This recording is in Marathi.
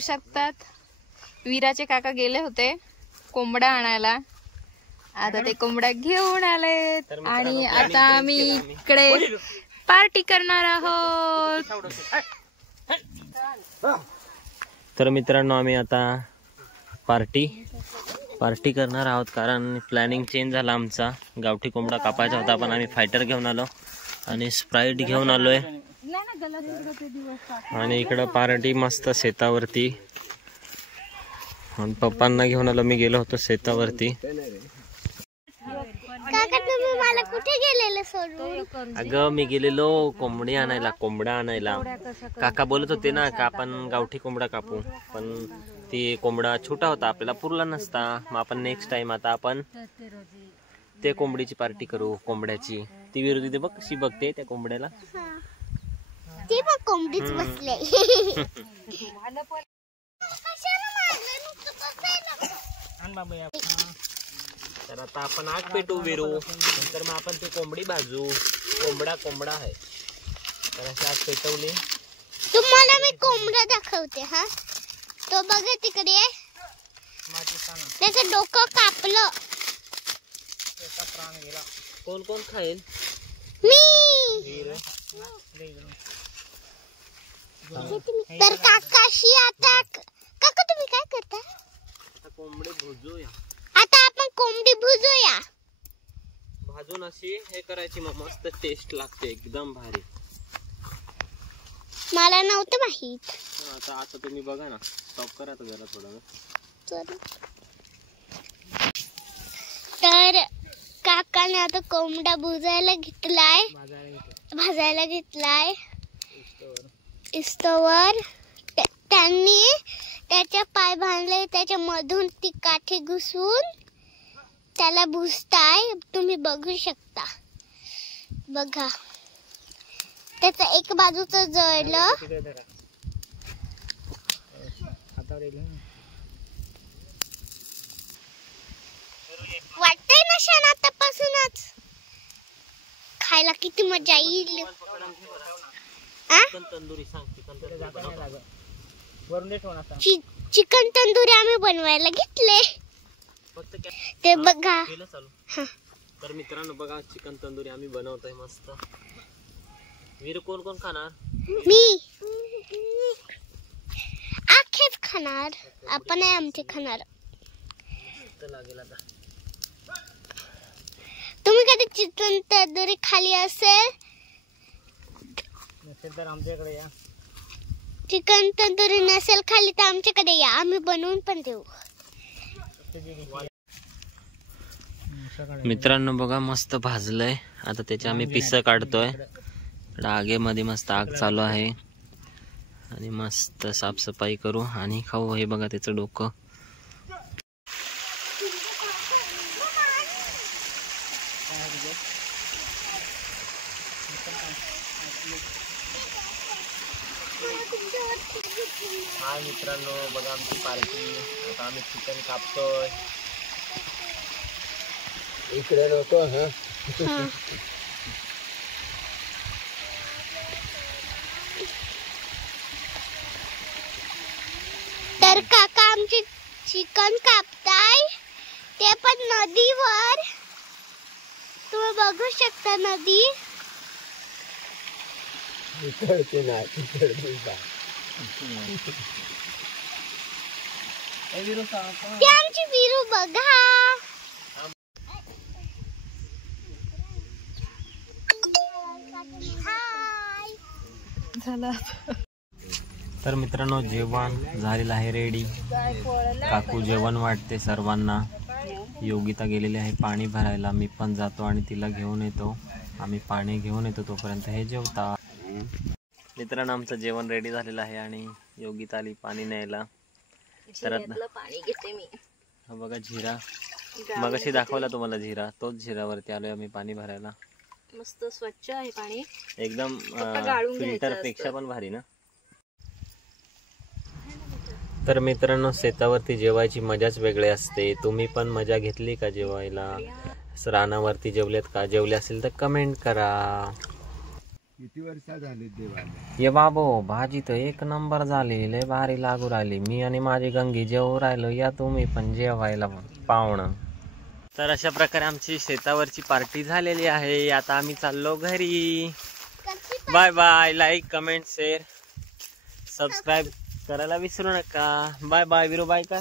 शकतात वीराचे काका गेले होते कोंबडा आणायला. आता ते कोंबड्या घेऊन आलेत आणि आता आम्ही इकडे पार्टी करणार आहोत. तर मित्रांनो आम्ही आता पार्टी करणार आहोत कारण प्लॅनिंग चेंज झाला आमचा. गावठी कोंबडा कापायचा होता पण आम्ही फायटर घेऊन आलो आणि स्प्राईट घेऊन आलोय आणि इकडं पार्टी मस्त शेतावरती. पप्पांना घेऊन आलो, मी गेलो होतो शेतावरती. मला कुठे गेलेलं सोडून? अगं मी गेलेलो कोंबडा आणायला. काका बोलत होते ना का आपण गावठी कोंबडा कापू, पण ती कोंबडा छोटा होता आपल्याला पुरला नसता. मग आपण नेक्स्ट टाइम आता आपण ते कोंबडीची पार्टी करू, कोंबड्याची. ती विरोधी बघ कशी बघते त्या कोंबड्याला. ती पण कोंबडीच बसले. तर आता आपण आग पेटू विरू, नंतर मग आपण ती कोंबडी भाजू. कोंबडा आहे तर अशी आग पेटवली. तुम्हाला मी कोंबडा दाखवते. हा तो बघा तिकडे, त्याचं डोकं कापलं. कोण कोण खाईल? मी. तर काकाशी आता काका तुम्ही काय करता? कोंबडी भुजूया. आता आपण कोंबडी भुजूया. भाजून अशी हे करायची, मग मस्त टेस्ट लागते, एकदम भारी. मला नव्हतं माहित. आता तुम्ही बघा ना, स्टॉप करा आता जरा थोडा वेळ. तर काकाने आता कोंबडा भाजायला घेतलाय. इस्तवर त्यांनी त्याच्या पाय बांधले, त्याच्या मधून ती काठी घुसून त्याला भुजताय. तुम्ही बघू शकता. बघा त्याचा एक बाजूचं जळलं. वाटतंय ना क्षण आतापासूनच खायला किती मजा येईल. चिकन तंदुरी आम्ही बनवायला घेतले. ते बघा. तर मित्रांनो बघा, चिकन तंदुरी आम्ही बनवतोय मस्त. वीर कोण कोण खाणार? मी आखेच खाणार. आपण आमचे खाणार. तुम्ही कधी चिकन तंदुरी खाली असेल तर आमच्याकडे या. चिकन तंदुरी नसेल खाली तर आमच्याकडे या, आम्ही बनवून पण देऊ. मित्रांनो बघा मस्त भाजलंय. आता त्याचे आम्ही पिस काढतोय. आगेमध्ये मस्त आग चालू आहे आणि मस्त साफसफाई करू आणि खाऊ. हे बघा त्याचं डोकं. हाय मित्रांनो बघा आमची पार्टी. आता आम्ही चिकन कापतोय. इकडे नको. तर काका आमचे चिकन कापताय, ते पण नदीवर. तुम्ही बघू शकता नदी. ती आमची विरू बघा. झालं. तर मित्रांनो जेवण झालेलं आहे रेडी. काकू जेवण वाटते सर्वांना. योगिता गेलेली आहे पाणी भरायला. मी पण जातो आणि तिला घेऊन येतो. आम्ही पाणी घेऊन येतो तोपर्यंत हे जेवता. मित्रांनो आमचं जेवण रेडी झालेलं आहे आणि योगिता आली पाणी न्यायला. तर पाणी घेते मी. हा बघा झिरा, मगाशी दाखवला तुम्हाला झिरा, तोच झिरावरती आलोय आम्ही पाणी भरायला. मस्त स्वच्छ आहे पाणी, एकदम फिल्टर पेक्षा पण भारी ना. तर मित्रांनो शेतावरती जेवायची मजाच वेगळी असते. तुम्ही पण मजा घेतली का जेवायला? रानावरती जेवलेत का? जेवले असेल तर कमेंट करा. किती वर्ष झाली देवाला? ये बाबो भाजी तर एक नंबर झाली, लय भारी लागू राहिली. मी आणि माझी गंगी जेवू राहिलो, या तुम्ही पण जेवायला पाहुणं. तर अशा प्रकारे आमची शेतावरची पार्टी झालेली आहे. आता आम्ही चाललो घरी. Bye bye. Like comment share subscribe करायला विसरू नका. Bye bye. विरू बाय का.